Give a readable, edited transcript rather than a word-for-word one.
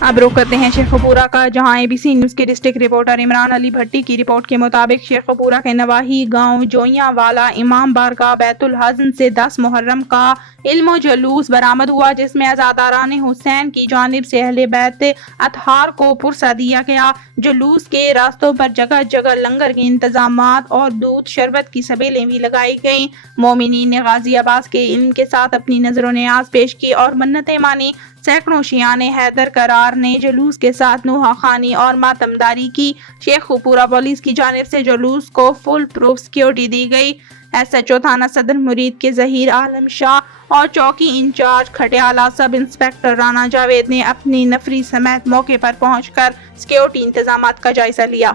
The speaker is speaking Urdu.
اب رخ کرتے ہیں شیخوپورہ کا، جہاں ABC نیوز کے ڈسٹرکٹ رپورٹر عمران علی بھٹی کی رپورٹ کے مطابق شیخوپورہ کے نواحی گاؤں جوئیاں والا امام بارگاہ بیت الحزن سے 10 محرم کا علم و جلوس برآمد ہوا، جس میں عزاداران حسین کی جانب سے اہل بیت اطہار کو پرسہ دیا گیا۔ جلوس کے راستوں پر جگہ جگہ لنگر کے انتظامات اور دودھ شربت کی سبیلیں بھی لگائی گئیں۔ مومنین نے غازی عباس کے علم کے ساتھ اپنی نذر و نیاز پیش کی اور منتیں مانی۔ سینکڑوں شیعان حیدر کرار نے جلوس کے ساتھ نوحہ خوانی اور ماتمداری کی۔ شیخوپورہ پولیس کی جانب سے جلوس کو فل پروف سیکورٹی دی گئی۔ SHO تھانہ صدر مرید کے ظہیر عالم شاہ اور چوکی incharge Khatiala sub inspector Rana Javed نے اپنی نفری سمیت موقع پر پہنچ کر سیکورٹی انتظامات کا جائزہ لیا۔